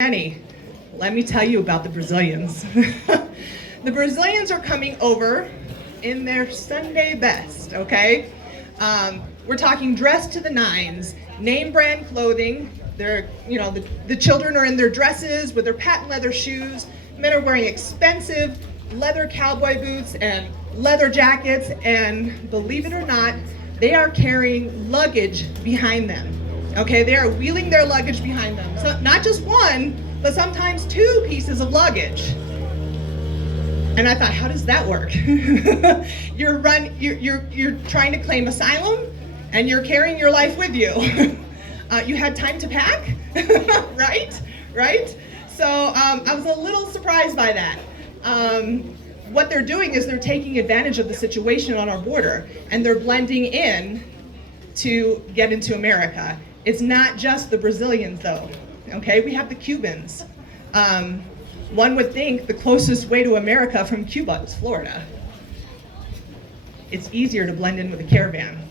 Annie, let me tell you about the Brazilians. The Brazilians are coming over in their Sunday best, okay? We're talking dressed to the nines, name brand clothing. They're, the children are in their dresses with their patent leather shoes. Men are wearing expensive leather cowboy boots and leather jackets, and believe it or not, they are carrying luggage behind them. Okay, they are wheeling their luggage behind them. So not just one, but sometimes two pieces of luggage. And I thought, how does that work? You're trying to claim asylum, and you're carrying your life with you. You had time to pack, right? So I was a little surprised by that. What they're doing is they're taking advantage of the situation on our border, and they're blending in to get into America. It's not just the Brazilians, though. Okay, we have the Cubans. One would think the closest way to America from Cuba is Florida. It's easier to blend in with a caravan.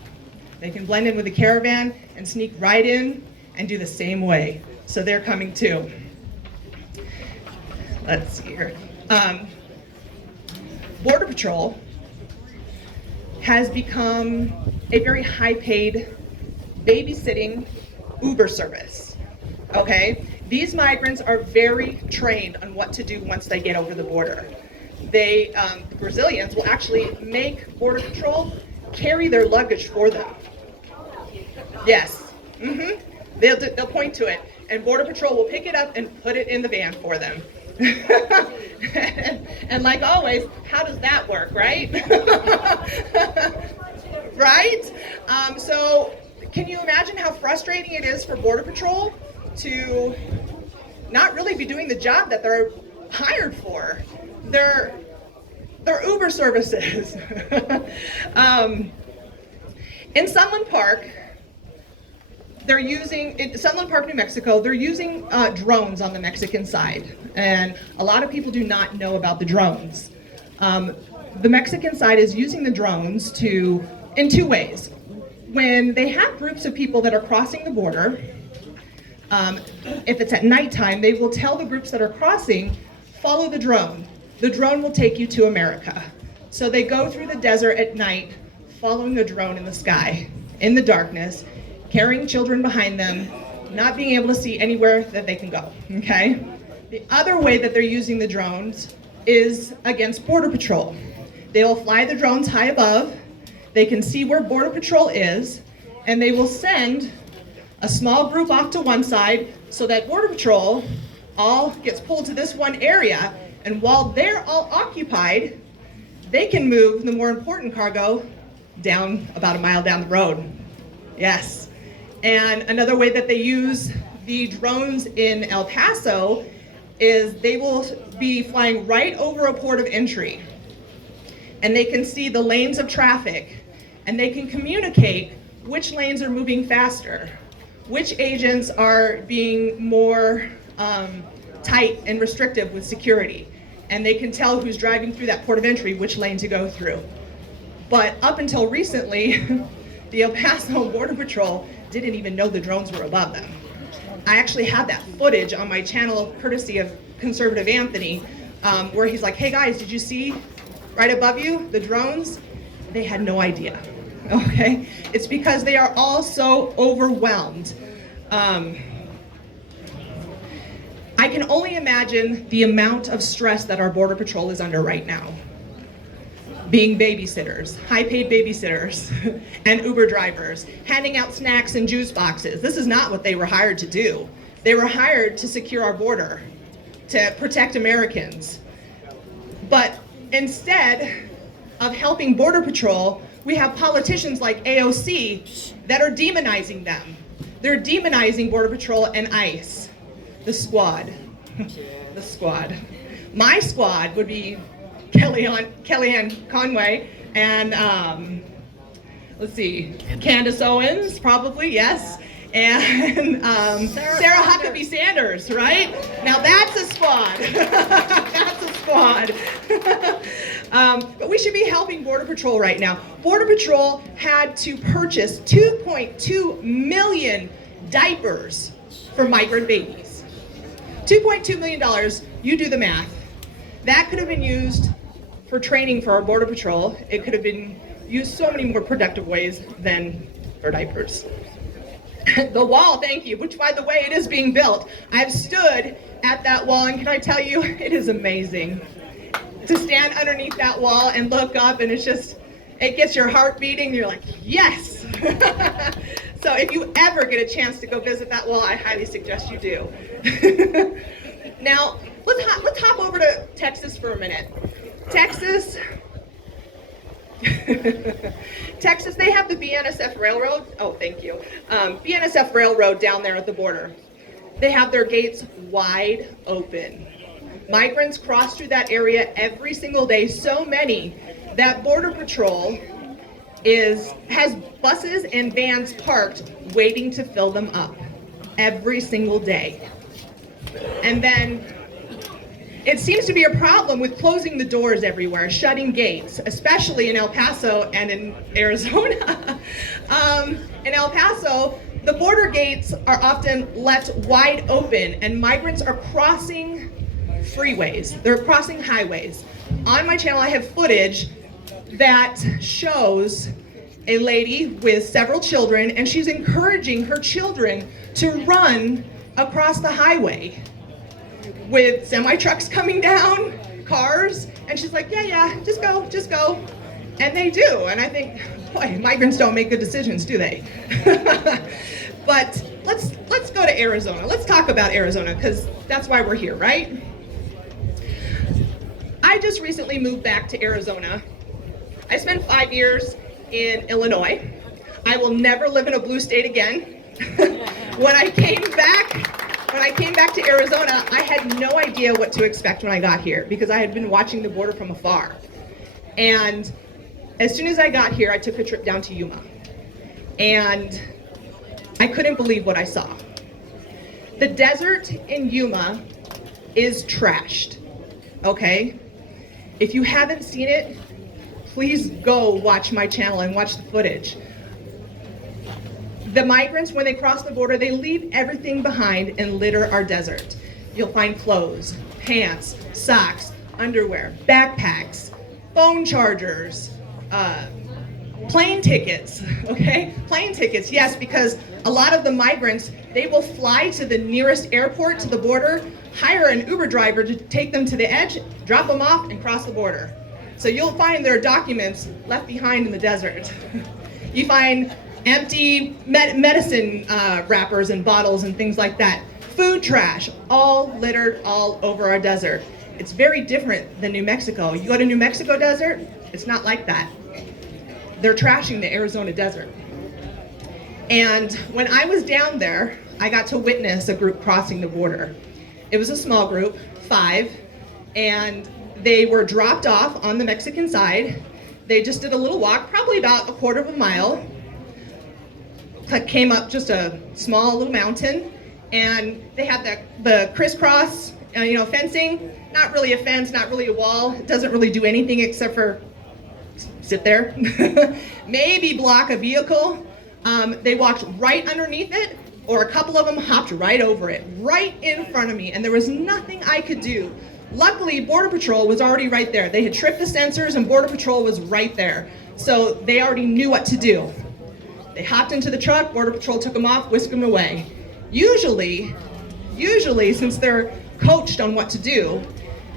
They can blend in with a caravan and sneak right in and do the same way. So they're coming too. Let's see here. Border Patrol has become a very high-paid babysitting Uber service, okay? These migrants are very trained on what to do once they get over the border. The Brazilians will actually make Border Patrol carry their luggage for them. Yes, they'll point to it, and Border Patrol will pick it up and put it in the van for them. and like always, how does that work, right? Right? So can you imagine how frustrating it is for Border Patrol to not really be doing the job that they're hired for? They're Uber services. In Sunland Park, Sunland Park, New Mexico, they're using drones on the Mexican side. And a lot of people do not know about the drones. The Mexican side is using the drones in two ways. When they have groups of people that are crossing the border, if it's at nighttime, they will tell the groups that are crossing, follow the drone. The drone will take you to America. So they go through the desert at night, following the drone in the sky, in the darkness, carrying children behind them, not being able to see anywhere that they can go, okay? The other way that they're using the drones is against Border Patrol. They'll fly the drones high above, they can see where Border Patrol is, and they will send a small group off to one side so that Border Patrol all gets pulled to this one area, and while they're all occupied, they can move the more important cargo down about a mile down the road. Yes. And another way that they use the drones in El Paso is they will be flying right over a port of entry, and they can see the lanes of traffic, and they can communicate which lanes are moving faster, which agents are being more tight and restrictive with security, and they can tell who's driving through that port of entry which lane to go through. But up until recently, the El Paso Border Patrol didn't even know the drones were above them. I actually have that footage on my channel, courtesy of Conservative Anthony, where he's like, hey guys, did you see right above you the drones? They had no idea, okay? It's because they are all so overwhelmed. I can only imagine the amount of stress that our Border Patrol is under right now. Being babysitters, high-paid babysitters, and Uber drivers, handing out snacks and juice boxes. This is not what they were hired to do. They were hired to secure our border, to protect Americans. But instead of helping Border Patrol, we have politicians like AOC that are demonizing them. They're demonizing Border Patrol and ICE, the squad. The squad. My squad would be Kellyanne Conway and let's see, Candace Owens, probably, yes, and Sarah Huckabee Sanders, right? Now that's a squad. That's a squad. But we should be helping Border Patrol right now. Border Patrol had to purchase 2.2 million diapers for migrant babies. $2.2 million, you do the math. That could have been used for training for our Border Patrol. It could have been used so many more productive ways than for diapers. The wall, thank you, which by the way, it is being built. I've stood at that wall and can I tell you, it is amazing to stand underneath that wall and look up, and it's just, it gets your heart beating. You're like, yes. So if you ever get a chance to go visit that wall, I highly suggest you do. Now, let's hop over to Texas for a minute. Texas, they have the BNSF Railroad. Oh, thank you. BNSF Railroad down there at the border. They have their gates wide open. Migrants cross through that area every single day, so many that Border Patrol has buses and vans parked waiting to fill them up every single day. And then it seems to be a problem with closing the doors everywhere, shutting gates, especially in El Paso and in Arizona. In El Paso, the border gates are often left wide open and migrants are crossing freeways. They're crossing highways. On my channel, I have footage that shows a lady with several children, and she's encouraging her children to run across the highway with semi-trucks coming down, cars, and she's like, yeah, just go. And they do, and I think, boy, migrants don't make good decisions, do they? But let's go to Arizona. Let's talk about Arizona, because that's why we're here, right? I just recently moved back to Arizona. I spent 5 years in Illinois. I will never live in a blue state again. When I came back to Arizona, I had no idea what to expect when I got here because I had been watching the border from afar. And as soon as I got here, I took a trip down to Yuma. And I couldn't believe what I saw. The desert in Yuma is trashed, okay? If you haven't seen it, please go watch my channel and watch the footage. The migrants, when they cross the border, they leave everything behind and litter our desert. You'll find clothes, pants, socks, underwear, backpacks, phone chargers, plane tickets, okay? Plane tickets, yes, because a lot of the migrants, they will fly to the nearest airport to the border, hire an Uber driver to take them to the edge, drop them off, and cross the border. So you'll find their documents left behind in the desert. You find empty medicine wrappers and bottles and things like that. Food trash, all littered all over our desert. It's very different than New Mexico. You go to New Mexico desert, it's not like that. They're trashing the Arizona desert. And when I was down there, I got to witness a group crossing the border. It was a small group, 5, and they were dropped off on the Mexican side. They just did a little walk, probably about a quarter of a mile, came up just a small little mountain, and they had the crisscross, fencing. Not really a fence, not really a wall. It doesn't really do anything except for sit there, maybe block a vehicle. They walked right underneath it, or a couple of them hopped right over it, right in front of me, and there was nothing I could do. Luckily, Border Patrol was already right there. They had tripped the sensors and Border Patrol was right there. So they already knew what to do. They hopped into the truck, Border Patrol took them off, whisked them away. Usually, since they're coached on what to do,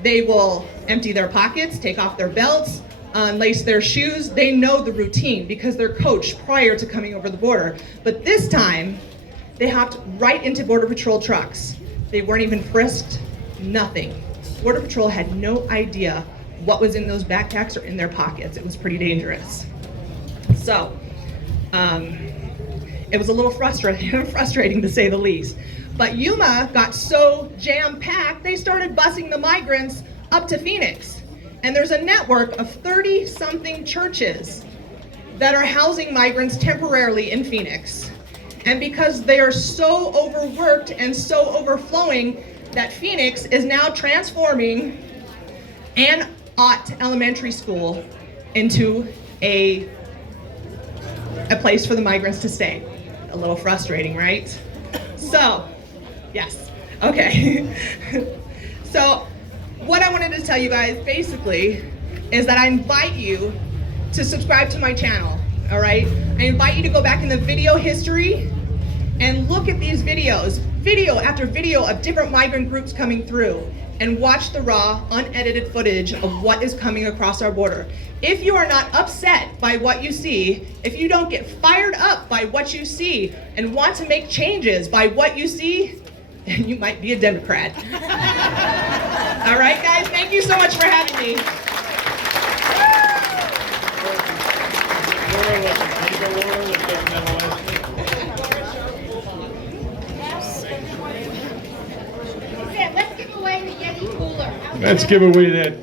they will empty their pockets, take off their belts, unlace their shoes. They know the routine because they're coached prior to coming over the border. But this time, they hopped right into Border Patrol trucks. They weren't even frisked, nothing. Border Patrol had no idea what was in those backpacks or in their pockets. It was pretty dangerous. So, it was a little frustrating to say the least. But Yuma got so jam-packed, they started busing the migrants up to Phoenix. And there's a network of 30-something churches that are housing migrants temporarily in Phoenix. And because they are so overworked and so overflowing, that Phoenix is now transforming Ann Ott Elementary School into a place for the migrants to stay. A little frustrating, right? So, yes. Okay. So what I wanted to tell you guys basically is that I invite you to subscribe to my channel, all right? I invite you to go back in the video history and look at these videos, video after video of different migrant groups coming through, and watch the raw, unedited footage of what is coming across our border. If you are not upset by what you see, if you don't get fired up by what you see and want to make changes by what you see, then you might be a Democrat. All right, guys, thank you so much for having me. Let's give away the Yeti cooler. Let's give away that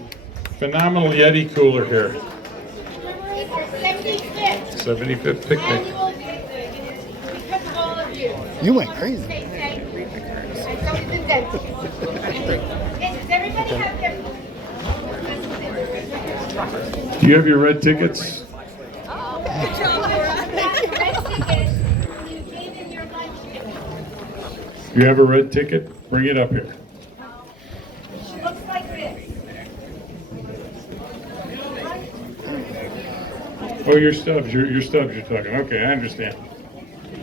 phenomenal Yeti cooler here. It's our 75th 75th picnic. annual picnic. Because of all of you. You went crazy. Say thank you. And so did the dentist. Does everybody have their... Do you have your red tickets? You gave in your lunch. You have a red ticket? Bring it up here. Looks like this. Oh, your stubs. Your stubs you're talking. Okay, I understand.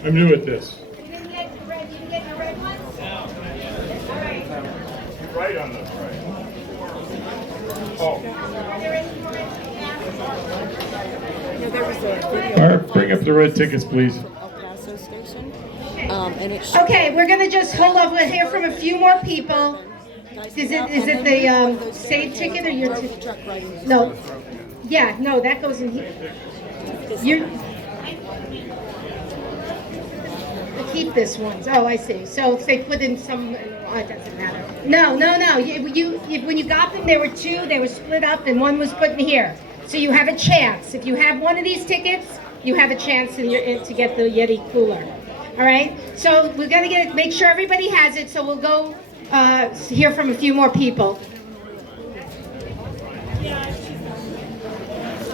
I'm new at this. You didn't get the red, you didn't get the red ones? All right. Right on this, right. Oh. Are there any more red tickets? All right, bring up the red tickets, please. El Paso station. And it Okay, we're gonna just hold off. We'll hear from a few more people. Is it the save ticket or your ticket? No. Yeah, no, that goes in here. You keep this one. Oh, I see. So if they put in some, oh, it doesn't matter. No. When you got them, there were two. They were split up, and one was put in here. So you have a chance. If you have one of these tickets, you have a chance to get the Yeti cooler. All right. So we're gonna make sure everybody has it. So we'll go hear from a few more people.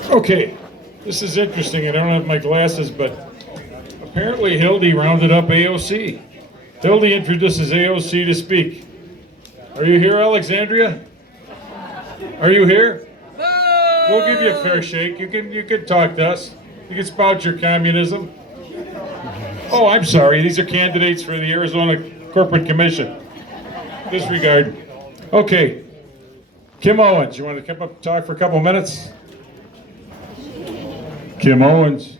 Okay, this is interesting. I don't have my glasses, but apparently Hildy rounded up AOC. Hildy introduces AOC to speak. Are you here, Alexandria? Are you here? We'll give you a fair shake. You can talk to us. You can spout your communism. Oh, I'm sorry. These are candidates for the Arizona Corporate Commission. Disregard. Okay. Kim Owens, you want to come up and talk for a couple minutes? Kim Owens.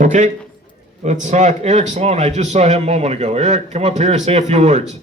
Okay, let's talk. Eric Sloan, I just saw him a moment ago. Eric, come up here and say a few words.